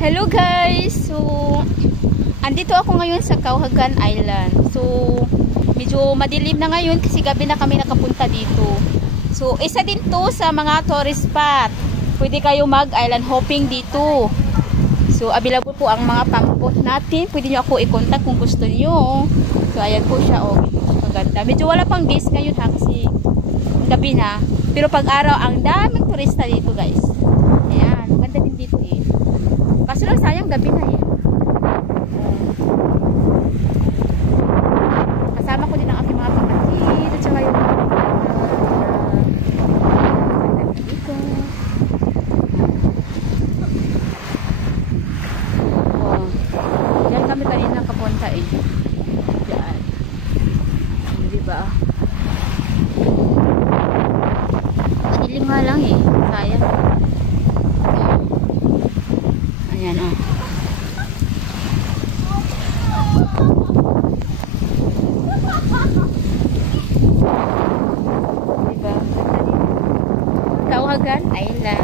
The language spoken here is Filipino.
Hello guys! So, andito ako ngayon sa Cauhagan Island. So, medyo madilim na ngayon kasi gabi na kami nakapunta dito. So, isa din to sa mga tourist spot. Pwede kayo mag-island hopping dito. So, available po ang mga pang-boat natin. Pwede nyo ako i-contact kung gusto nyo. So, ayan po siya. Oh, maganda. Medyo wala pang guest ngayon ha kasi gabi na. Pero pag araw, ang daming turista dito guys. Ayan, maganda din dito eh. Kaso lang sayang gabi na eh. Kasama ko din ang aking mga kapatid at saka yung dito. Oh. Yan kami kanina kapunta eh. Diyan. Diba? Madilim nga lang eh. Sayang. Ayan o. Diba? Cauhagan Island.